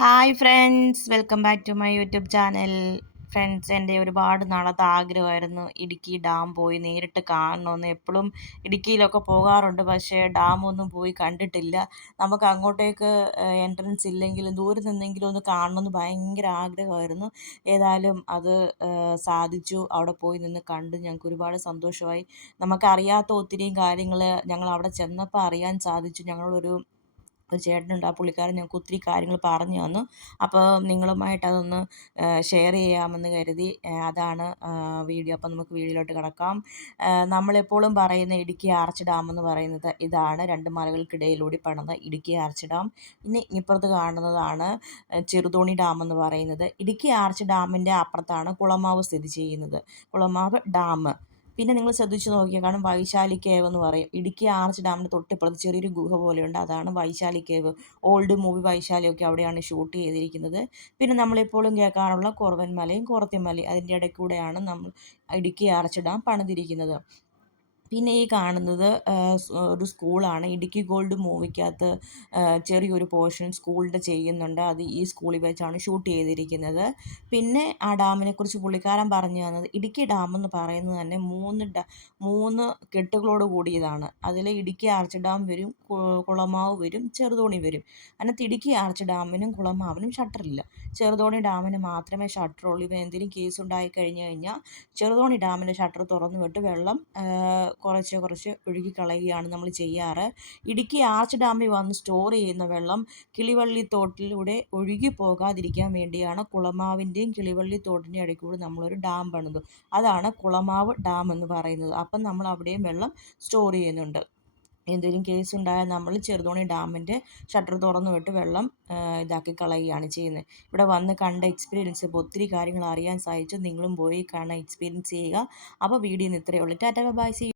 Hi friends, welcome back to my YouTube channel. Friends, എൻ്റെ ഒരുപാട് നാളത്തെ ആഗ്രഹമായിരുന്നു ഇടുക്കി ഡാം പോയി നേരിട്ട് കാണണമെന്ന്. എപ്പോഴും ഇടുക്കിയിലൊക്കെ പോകാറുണ്ട്, പക്ഷേ ഡാമൊന്നും പോയി കണ്ടിട്ടില്ല. നമുക്ക് അങ്ങോട്ടേക്ക് എൻട്രൻസ് ഇല്ലെങ്കിലും ദൂരെ നിന്നെങ്കിലും ഒന്ന് കാണണമെന്ന് ഭയങ്കര ആഗ്രഹമായിരുന്നു. ഏതായാലും അത് സാധിച്ചു. അവിടെ പോയി നിന്ന് കണ്ട് ഞങ്ങൾക്ക് ഒരുപാട് സന്തോഷമായി. നമുക്കറിയാത്ത ഒത്തിരിയും കാര്യങ്ങൾ ഞങ്ങൾ അവിടെ ചെന്നപ്പോൾ അറിയാൻ സാധിച്ചു. ഒരു ചേട്ടനുണ്ട്, ആ പുള്ളിക്കാരൻ ഞങ്ങൾക്ക് ഒത്തിരി കാര്യങ്ങൾ പറഞ്ഞു തന്നു. അപ്പോൾ നിങ്ങളുമായിട്ട് അതൊന്ന് ഷെയർ ചെയ്യാമെന്ന് കരുതി അതാണ് വീഡിയോ. അപ്പോൾ നമുക്ക് വീഡിയോയിലോട്ട് കിടക്കാം. നമ്മളെപ്പോഴും പറയുന്ന ഇടുക്കി ആർച്ച് ഡാം എന്ന് പറയുന്നത് ഇതാണ്. രണ്ട് മലകൾക്കിടയിലൂടെ പണിത ഇടുക്കി ആർച്ച് ഡാം. പിന്നെ ഇപ്പുറത്ത് കാണുന്നതാണ് ചെറുതോണി ഡാം എന്ന് പറയുന്നത്. ഇടുക്കി ആർച്ച് ഡാമിൻ്റെ അപ്പുറത്താണ് കുളമാവ് സ്ഥിതി ചെയ്യുന്നത്, കുളമാവ് ഡാം. പിന്നെ നിങ്ങൾ ശ്രദ്ധിച്ച് നോക്കിയാൽ കാണും വൈശാലി കേവ് എന്ന് പറയും. ഇടുക്കി ആർച്ച് ഡാമിൻ്റെ തൊട്ടിപ്പുറത്ത് ചെറിയൊരു ഗുഹ പോലെയുണ്ട്, അതാണ് വൈശാലി കേവ്. ഓൾഡ് മൂവി വൈശാലിയൊക്കെ അവിടെയാണ് ഷൂട്ട് ചെയ്തിരിക്കുന്നത്. പിന്നെ നമ്മളെപ്പോഴും കേൾക്കാറുള്ള കുറവൻ മലയും കുറത്തിമലയും, അതിൻ്റെ ഇടയിൽ കൂടെയാണ് നമ്മൾ ഇടുക്കി ആർച്ച് ഡാം പണിതിരിക്കുന്നത്. പിന്നെ ഈ കാണുന്നത് ഒരു സ്കൂളാണ്. ഇടുക്കി ഗോൾഡ് മൂവിക്കകത്ത് ചെറിയൊരു പോർഷൻ സ്കൂളിൻ്റെ ചെയ്യുന്നുണ്ട്. അത് ഈ സ്കൂളിൽ വെച്ചാണ് ഷൂട്ട് ചെയ്തിരിക്കുന്നത്. പിന്നെ ആ ഡാമിനെക്കുറിച്ച് പുള്ളിക്കാരൻ പറഞ്ഞു തന്നത്, ഇടുക്കി ഡാം എന്ന് പറയുന്നത് തന്നെ മൂന്ന് കെട്ടുകളോട് കൂടിയതാണ്. അതിൽ ഇടുക്കി ആർച്ച് ഡാം വരും, കുളമാവ് വരും, ചെറുതോണി വരും. അതിനകത്ത് ഇടുക്കി ആർച്ച് ഡാമിനും കുളമാവിനും ഷട്ടറില്ല. ചെറുതോണി ഡാമിന് മാത്രമേ ഷട്ടറുള്ളൂ. ഇവ എന്തെങ്കിലും കേസ് ഉണ്ടായി കഴിഞ്ഞ് കഴിഞ്ഞാൽ ചെറുതോണി ഡാമിൻ്റെ ഷട്ടർ തുറന്നു വിട്ട് വെള്ളം കുറച്ച് കുറച്ച് ഒഴുകിക്കളയുകയാണ് നമ്മൾ ചെയ്യാറ്. ഇടുക്കി ആർച്ച് ഡാമിൽ വന്ന് സ്റ്റോർ ചെയ്യുന്ന വെള്ളം കിളിവള്ളി തോട്ടിലൂടെ ഒഴുകി പോകാതിരിക്കാൻ വേണ്ടിയാണ് കുളമാവിൻ്റെയും കിളിവള്ളി തോട്ടിൻ്റെയും ഇടയ്ക്കൂടെ നമ്മളൊരു ഡാം പണിതു. അതാണ് കുളമാവ് ഡാം എന്ന് പറയുന്നത്. അപ്പം നമ്മൾ അവിടെയും വെള്ളം സ്റ്റോർ ചെയ്യുന്നുണ്ട്. എന്തെങ്കിലും കേസ് ഉണ്ടായാൽ നമ്മൾ ചെറുതോണി ഡാമിൻ്റെ ഷട്ടർ തുറന്നു വിട്ട് വെള്ളം ഇതാക്കി കളയുകയാണ് ചെയ്യുന്നത്. ഇവിടെ വന്ന് കണ്ട എക്സ്പീരിയൻസ് ഇപ്പോൾ ഒത്തിരി കാര്യങ്ങൾ അറിയാൻ സാധിച്ചു. നിങ്ങളും പോയി കാണാൻ എക്സ്പീരിയൻസ് ചെയ്യുക. അപ്പോൾ വീഡിയോ ഇത്രയേ ഉള്ളൂ. Tata bye, see.